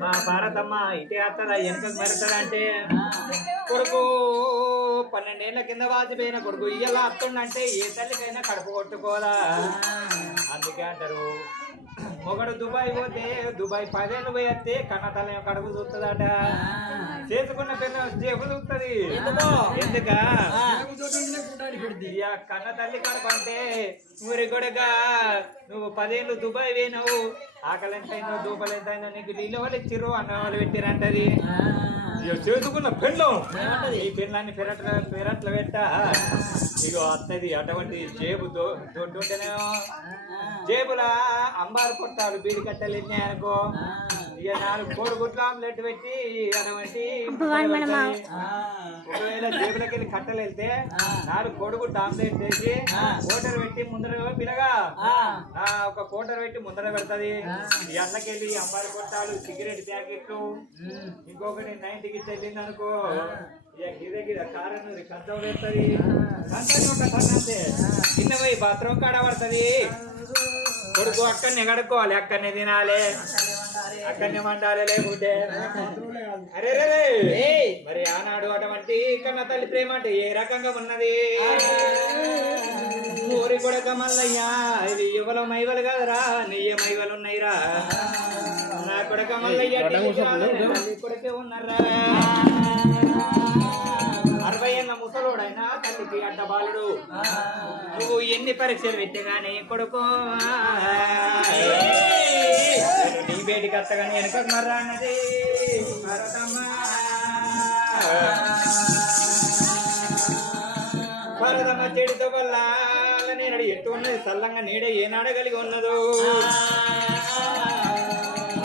మా భారతమ్మ ఇటే వస్తుందా వెనకకు మరుతుందా అంటే కొడుకు 12 ఏళ్ల కింద వాచిపోయిన కొడుకు ఇయ్యలా వస్తుండంటే ఏ తల్లికైనా కడుపు కొట్టుకోదా. అందుకే అంటారు మొగడు దుబాయ్ పోతే దుబాయ్ 10 ఏళ్ళు పోయి వస్తే కన్న తల్లి కడుపు చూస్తుందట, చేసుకున్న పిల్ల జేబు చూస్తుంది. ఎందుక కన్న తల్లి కడుపు అంటే ఊరి కొడుక నువ్వు 10 ఏళ్ళు దుబాయ్ పోయినావు, ఆకలి ఎంతైందో దూపలు ఎంతైందో నీకు నీళ్ళు వాళ్ళు ఇచ్చిర్రు అన్న వాళ్ళు పెట్టిరంటది. చేసుకున్న పెళ్ళం ఈ పెళ్ళాన్ని పెరట్ల పెట్ట ఇగో వస్తుంది. అటువంటి జేబు దొడ్డుంటేనే జేబుల అంబారు కొట్టాలు బీడి కట్టెలు ఎన్నాయనుకో ఇక 4 కోడిగుడ్లు ఆమ్లెట్ పెట్టి అటువంటి ఒకవేళ జేబులకి వెళ్ళి కట్టెలు వెళ్తే 4 కోడిగుడ్లు ఆమ్లెట్ వేసి కోటర్ పెట్టి ముందర పిల్లగా ఒక కోటర్ పెట్టి ముందర పెడతది. ఈ అన్నకెళ్ళి అంబారు కొట్టాలు సిగరెట్ ప్యాకెట్లు ఇంకొకటి 90కి చెల్లింది అనుకో గిద కారణం కంచం పెడుతుంది. కంచంతే చిన్న పోయి బాత్రూమ్ కాడ పడుతుంది. కొడుకు అక్కడనే కడుక్కోవాలి, అక్కడనే తినాలి, అక్కడనే వండాలి. లేకుంటే అరే మరి ఆనాడు అటువంటి కన్న తల్లి ప్రేమ అంటే ఏ రకంగా ఉన్నది. ఊరి కొడక మల్లయ్యా ఇది యువల మైవలు కాదురా, నెయ్య మైవలు ఉన్నాయిరా. నా కొడక మల్లయ్య కొడుకే ఉన్నారా. 60 ఏళ్ళ ముసలోడైనా తల్లికి అడ్డ బాలుడు. నువ్వు ఎన్ని పరీక్షలు పెట్టే గానీ కొడుకో నీ బేటికి అత్తగాని వెనక మర్రా అన్నది భారతమ్మ చెడుతో వల్ల నేను ఎట్టు ఉన్నది సల్లంగా నీడే ఏనాడగలిగి ఉన్నదో.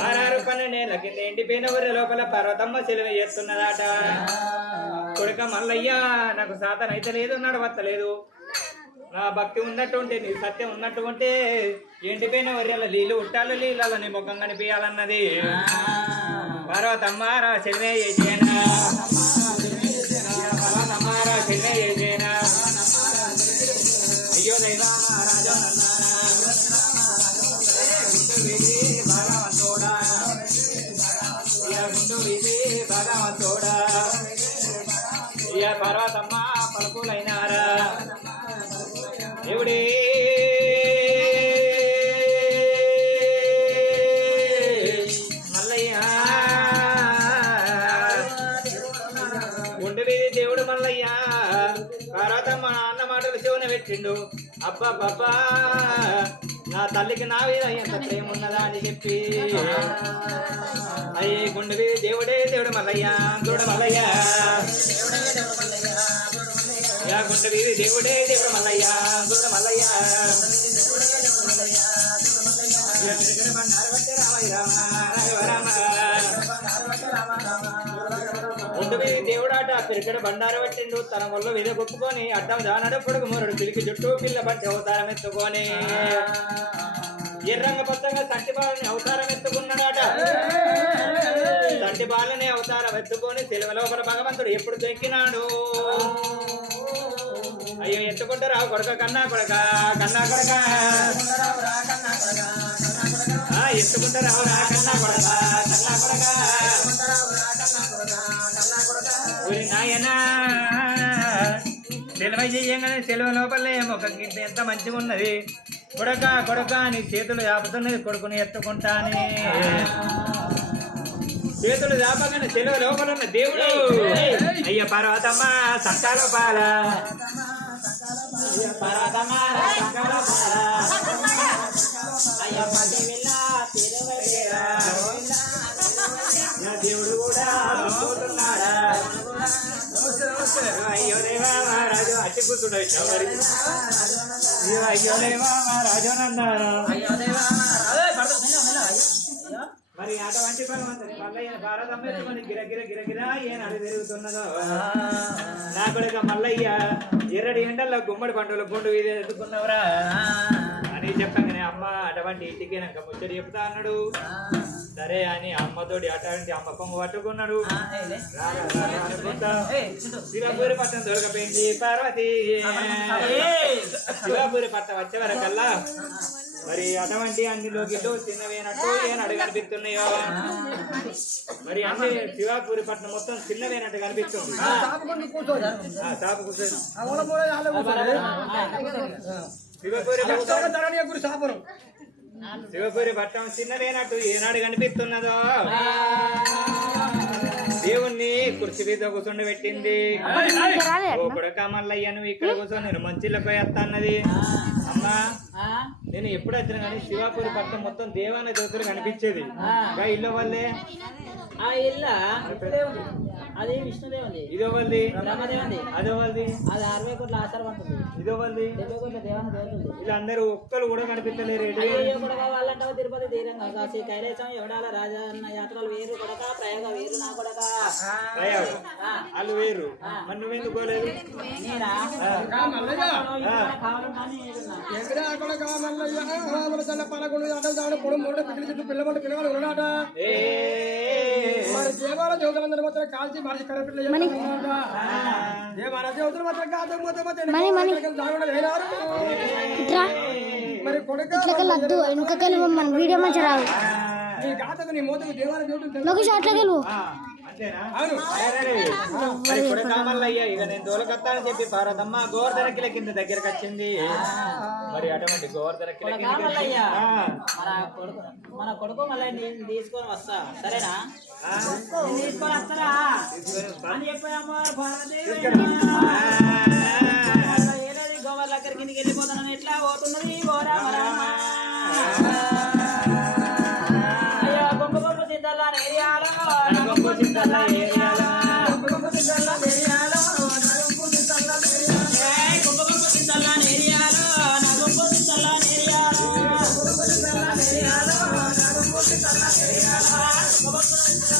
6-12 ఏళ్ళ కింద ఎండిపోయిన ఊరి లోపల పర్వతమ్మ సెలవు చేస్తున్నదాట. కొడుక మల్లయ్యా నాకు సాధన అయితే లేదు, నడవత్తలేదు. నా భక్తి ఉన్నట్టు ఉంటే నీ సత్యం ఉన్నట్టు ఉంటే ఎండిపోయిన వర్యాల నీళ్ళు ఉట్టాలు నీళ్ళలో నీ ముఖం కనిపించాలన్నది. పర్వతమ్మారా సెలవే చేసేనా, పర్వతమ్మారా సెలవే చేసేనా. అయ్యో దైవా రాజా భగవంతోడా గుండు ఇది భగవంతోడా పర్వతమ్మ పలుకులైనారా ఎవడే మల్లయ్య గుండె దేవుడు మల్లయ్య. పర్వతమ్మ అన్న మాటలు చెవున పెట్టిండు. అబ్బా బాబా నా తల్లికి నా మీద ఎంత ప్రేమ ఉన్నదా అని చెప్పి అయ్యే గుండె దేవుడే దేవుడు మల్లయ్య చూడ మల్లయ్య గుండె వీధి దేవుడే దేవుడు మల్లయ్య చూడ మల్లయ్య గుండె వీధి దేవుడాట పిరికడ బండారు పట్టిండు. తన వల్ల విధ కొప్పుకొని అడ్డం దానడు పొడుగు మూరడు పిలికి చుట్టూ పిల్ల బట్టి అవతారం ఎత్తుకొని ఎర్రంగ పచ్చంగా సంటి బాలని అవతారం ఎత్తుకున్నాడట. సంటి బాలని అవతారం ఎత్తుకొని సెలవు లోపల భగవంతుడు ఎప్పుడు దొక్కినాడు. అయ్యో ఎత్తుకుంటారా కొడక కన్నా కొడక కన్నా కొడక ఎత్తుకుంటారా కన్నా కొడక కన్నా కొడక ఊరి నాయనా సెలవు చెయ్యగానే సెలవు లోపలే ఒక గింత ఎంత మంచిగా ఉన్నది. కొడక కొడక నీ చేతులు ఆపుతున్నది కొడుకుని ఎత్తుకుంటానే. చేతులు దాపగానే సెలవు లోపల ఉన్న దేవుడు అయ్య పర్వతమ్మ సంకాల పాల పర్వతమ్మ సంకాల పాల అయ్య పది వెళ్ళ దేవుడు కూడా పోతున్నాడా. అయ్యో దేవా రాజు అట్టి కూర్చుండ అయ్యో దేవా రాజు అన్నారు. మరి అటువంటి మల్లయ్య భారతమ్మ ఎత్తుకొని గిరగిర గిరగిరా ఏం అది తిరుగుతున్నదో. నా కొడుక మల్లయ్య ఎర్రడి ఎండల్లో గుమ్మడి పండుగల గుండు వీధి ఎత్తుకున్నవరా అని చెప్పగానే అమ్మ అటువంటి ఇంటికి నాకు ముచ్చడి చెప్తా అన్నాడు. సరే అని అమ్మతోటి అటువంటి అమ్మ కొంగు పట్టుకున్నాడు. శివపూరి పట్టం దొరకపోయింది పార్వతి. శివపూరి పట్టం వచ్చే వరకల్లా మరి అటువంటి అన్నిలోకి చిన్నవేనట్టు ఏనాడు కనిపిస్తున్నాయో మరి అంటే శివాపూరి పట్నం మొత్తం చిన్నదేనట్టు కనిపిస్తుంది. శివపూరి పట్నం చిన్నదేనట్టు ఏనాడు కనిపిస్తున్నదో దేవుణ్ణి కుర్చీ మీద కూర్చుండి పెట్టింది. ఓ కొడుక మల్లయ్య నువ్వు ఇక్కడ కూర్చొని నేను మంచిలకు పోయేస్తా అన్నది. అమ్మా నేను ఎప్పుడు వచ్చినా కానీ శివాపూరి పట్నం మొత్తం దేవాలయ దేవతలు కనిపించేది. ఇల్లు వల్లే ఆ ఇల్ల అది విష్ణుదేవుంది, ఇదోవల్ది బ్రహ్మదేవుంది, అదోవల్ది అది 60 కోట్ల ఆచారవంతుంది, ఇదోవల్ది 70 కోట్ల దేవాన్ని దేవతుంది. వీళ్ళందరూ ఒక్కరు కూడా కనిపించలేరు. కూడా వాళ్ళంటావు తిరుపతి తీరంగా కాశీ కైలాసం ఎవడాల రాజా అన్న యాత్రలు వేరు కొడక ప్రయోగ వేరు నా కొడక వాళ్ళు వేరు. మరి నువ్వెందుకు పోలేదు? నేనా కాల్చి మనిషి కరెక్ట్ మరి కొడుకు వెనుకకెళ్ళి మన వీడియో మంచి రావు నీ మోతకు దేవాలయం కామల్లయ్య ఇక నేను దోలకత్తానని చెప్పి పార్వతమ్మ గోవర్ధనకిల కింద దగ్గరకు వచ్చింది. మరి అటువంటి గోవర్ధనకిల మన కొడుకు మళ్ళీ నేను తీసుకొని వస్తా సరేనా? తీసుకొని వస్తారా అని చెప్పామా గోవర్ దగ్గర కిందకి వెళ్ళిపోతానని ఎట్లా పోతున్నది ఓరా అయ్యా గొప్ప గొప్ప సిద్ధల్లా ఏరియాలో గొప్ప సిద్ధల్లా ఏరియాలో గొప్ప సిద్ధల్లా ఏరియాలో గొప్ప సిద్ధల్లా ఏరియాలో నా గొప్ప సిద్ధల్లా ఏరియాలో గొప్ప సిద్ధల్లా ఏరియాలో నా గొప్ప సిద్ధల్లా ఏరియాలో గొప్ప సిద్ధల్లా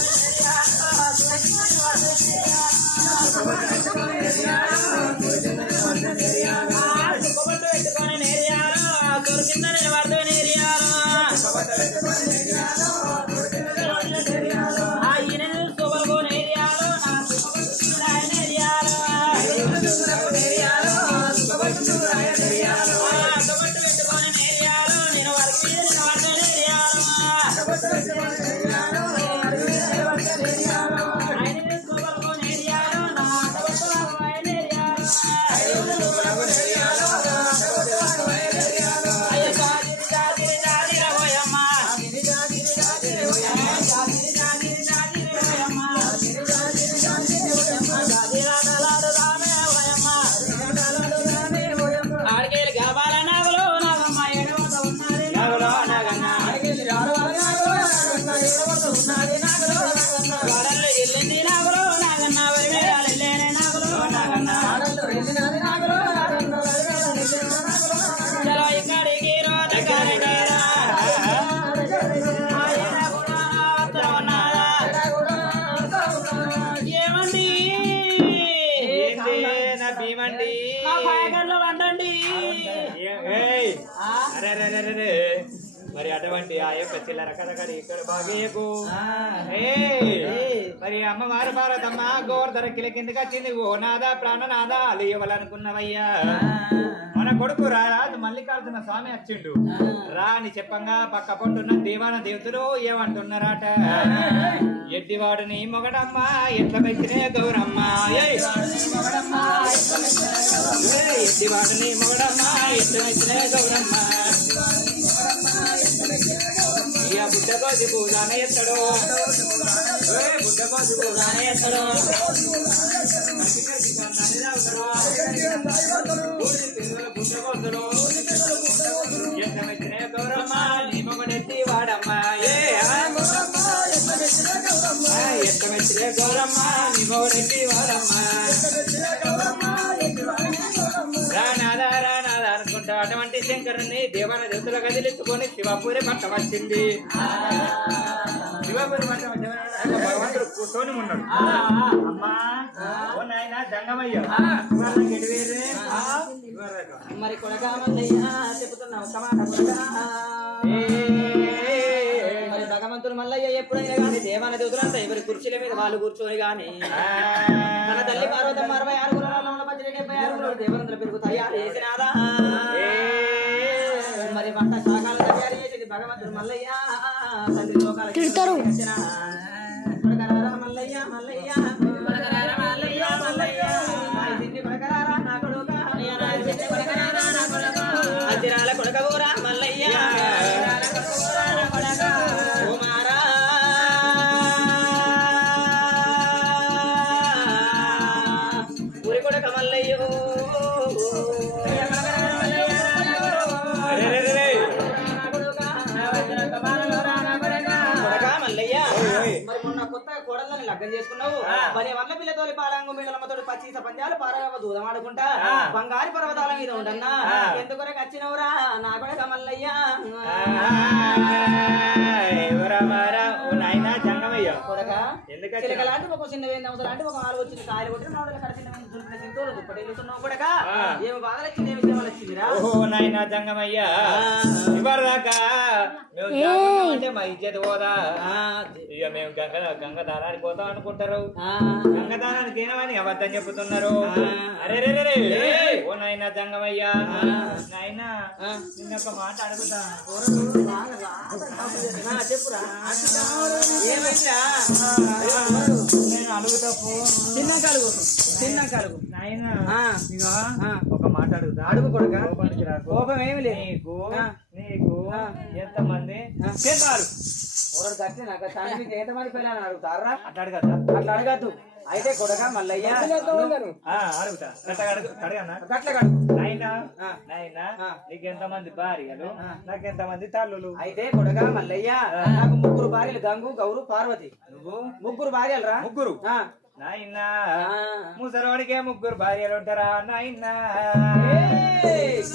మరి అటువంటి ఆ యొక్క చిల్లర కథకడి ఇక్కడ బాగేకు మరి అమ్మవారు పార్వతమ్మ గోవర్ధనకిల కిందకి వచ్చింది. ఓ నాదా ప్రాణనాదా లేవలనుకున్నవయ్యా మన కొడుకు రాజు మల్లికార్జున స్వామి వచ్చిండు రా అని చెప్పంగా పక్క పొంటున్న దేవాన దేవతలు ఏమంటున్నారట ఎడ్డివాడుని మొగడమ్మ ఎట్ల మెచ్చినే గౌరమ్మ ఎడ్డివాడుని మొగడమ్మ ఎట్ల మెచ్చినే గౌరమ్మ బుడ్డకోసి పూజానే ఎత్తడు బుడ్డకోసి పూజానే ఎత్తడు బుడ్డకోసుడు ఎట్ల మెచ్చినే గౌరమ్మ నీ మొగడెత్తి వాడమ్మ ఎట్ల మెచ్చినే గౌరమ్మ నీ మొగడెత్తి వాడమ్మ రానాదా రానాదా అనుకుంటా అటువంటి శంకరుని దేవాన దేవతల కదిలించుకొని శివపూరి పట్ట వచ్చింది. శివపూరి పట్ట భగవంతుడు కూర్చొని ఉన్నాడు. అమ్మా ఓ నాయన దంగమయ్య మరి కొడకామల్లయ్య చెబుతున్నావు మరి భగవంతుడు మల్లయ్య ఎప్పుడైనా కానీ దేవాన దేవతలంతా ఎవరి కుర్చీల మీద వాళ్ళు కూర్చొని గాని మన తల్లి పార్వతమ్మ 66 గుణాలలో ఉన్న 76 గుణాలు దేవనంతులు పెరుగుతాయి వేసినాదా మరి వంట శాఖలు తయారు చేసేది భగవంతుడు మల్లయ్య తండ్రి లోకాల కొత్తగా కోడలని లగ్గం చేసుకున్నావు మరి వల్ల పిల్లతోలి పాలంగు మిడలమ్మతోటి పచ్చీస పంజాలు పారగమ్మ దూరం ఆడుకుంటా బంగారు పర్వతాల మీద ఉండన్నా ఎందుకొరకు వచ్చినవురా నా కొడక మల్లయ్య కొడక చిలకలాంటి ఒక చిన్న లాంటి ఒక నాలుగు వచ్చింది కాయలు కొట్టి నాలుగు కడిచిన సింతూరు దుప్పటి వెళ్తున్నావు కొడక ఏమి బాధలు వచ్చింది ఏమి సేవలు వచ్చిందిరా ఓహో నాయన జంగమయ్యా ఇవరిదాకా అంటే మా ఇజ్జత పోదా ఇక మేము గంగ దానానికి పోతాం అనుకుంటారు గంగ దానాన్ని తినమని అబద్ధం చెప్తున్నారు అరే రే రే ఓ నాయన జంగమయ్యా నాయన నిన్నొక మాట అడుగుతా చెప్పురా నేను అడుగుతా తిన్నాక అడుగు నాయన ఒక మాట అడుగుతా అడుగు కొడుక కోపం ఏమి లేదు నీకు ఎంతమంది చేస్తారు ఎంతమంది పిల్లలు అడుగుతారా అట్లా అడగద్దా అట్లా అడగద్దు అయితే కొడక మల్లయ్య అడుగుతా గట్ల కడుగు నాయనా నీకెంతమంది భార్యలు నాకెంతమంది తల్లులు అయితే కొడక మల్లయ్య నాకు ముగ్గురు భార్యలు గంగు గౌరు పార్వతి నువ్వు ముగ్గురు భార్యలు రా ముగ్గురు నాయనా ముసలోడికే ముగ్గురు భార్యలు ఉంటారా నాయనా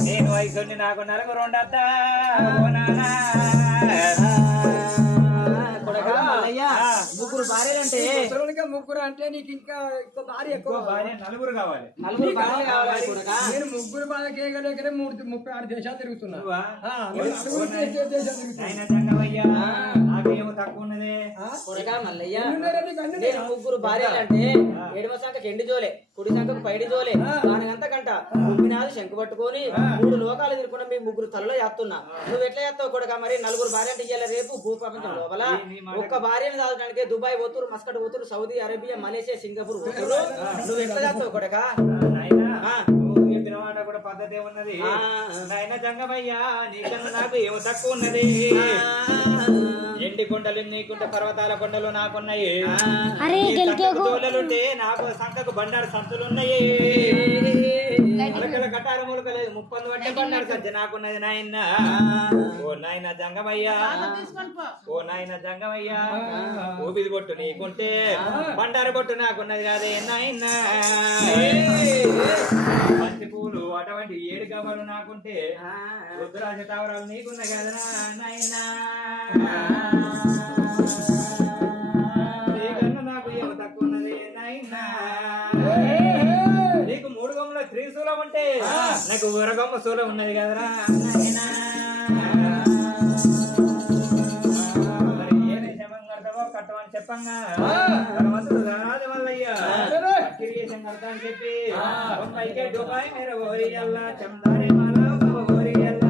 నేను వయసు నాకు నలుగురు ఉండద్దా ముగ్గురు భార్యలు అంటే ముగ్గురు అంటే నీకు ఇంకా ఎక్కువ భార్య ఎక్కువ భార్య నలుగురు కావాలి నలుగురు భార్యలు కావాలి కొడక నేను ముగ్గురు భార్యకి ఏగలేకనే 36 దేశాలు తిరుగుతున్నా నాకేమో తక్కువ ఉన్నదే కొడక మల్లయ్య నేను ముగ్గురు భార్యలు అంటే ఎడమ సంఖ ఎండి జోలే కుడి సంఖకు పైడి జోలే దానికంత గంట ముప్పినాలు శంకు పట్టుకొని 3 లోకాలు తిరుగుకుండా మీ ముగ్గురు తలలో చేస్తున్నా నువ్వు ఎట్లా చేస్తావు కొడక మరి నలుగురు భార్య అంటే ఇయ్యాల రేపు భూప్రపంచం లోపల ఒక్క భార్యను దాచడానికి దుబాయ్ పోతురు మస్కట్ పోతురు సౌదీ అరేబియా మలేషియా సింగపూర్ పోతురు నువ్వు ఎట్లా చేస్తావు కొడక చెప్పిన మాట కూడా పద్ధతి ఉన్నది నాయన జంగమయ్యా నీకన్నా నాకు ఏమో తక్కువ ఉన్నది ఎండి కొండలు నీకుంటే పర్వతాల కొండలు నాకున్నాయి తోళ్ళలుంటే నాకు సంఖకు బండారు సంతులు ఉన్నాయి కట్టారు మూలకలేదు 30 అంటే బండారు సంచ నాకున్నది నాయన ఓ నాయన జంగమయ్యా ఓ నాయన జంగమయ్యా ఊపిది బొట్టు నీకుంటే బండారు బొట్టు నాకున్నది కాదే నాయన బంతి పూలు అటువంటి 7 గవ్వలు నాకుంటే రుద్రాజ తావరాలు నీకున్నాయి కదా నాయన నీకన్నా నాకు ఏమో తక్కువ ఉన్నది నాయన నీకు 3 గొమ్మల త్రిశూలం ఉంటే నాకు ఉరగొమ్మ శూలం ఉన్నది కదరా నాయన మరి ఏ దేశం కడతావో కట్టమని చెప్పంగా భగవంతుడు రాజు వల్లయ్యా కిరీశం కడతా అని చెప్పి బొంబాయికే దుబాయ్ మేర ఓరియల్లా చందారే మాలా ఓరియల్లా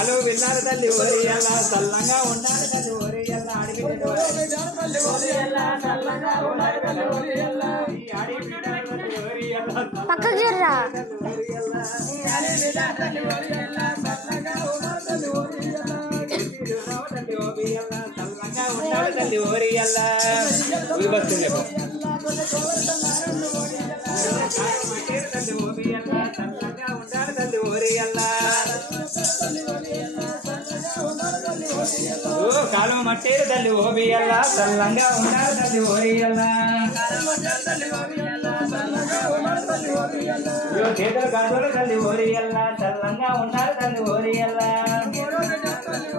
అలో విన్నారు తల్లి ఓరియల్లా చల్లంగా ఉండాలి తల్లి ఓరియల్లా పక్కకు జర్రా తల్లి ఓరియల్లా తల్లి ఓరియల్లా చల్లంగా ఉండాలి తల్లి ఓరియల్లా కాలం మట్టేరు తల్లి ఓబియల్లా చల్లంగా ఉండాలి తల్లి ఓరియల్లా చేతులు కాదులు తల్లి ఓరియల్లా చల్లంగా ఉండాలి తల్లి ఓరియల్లా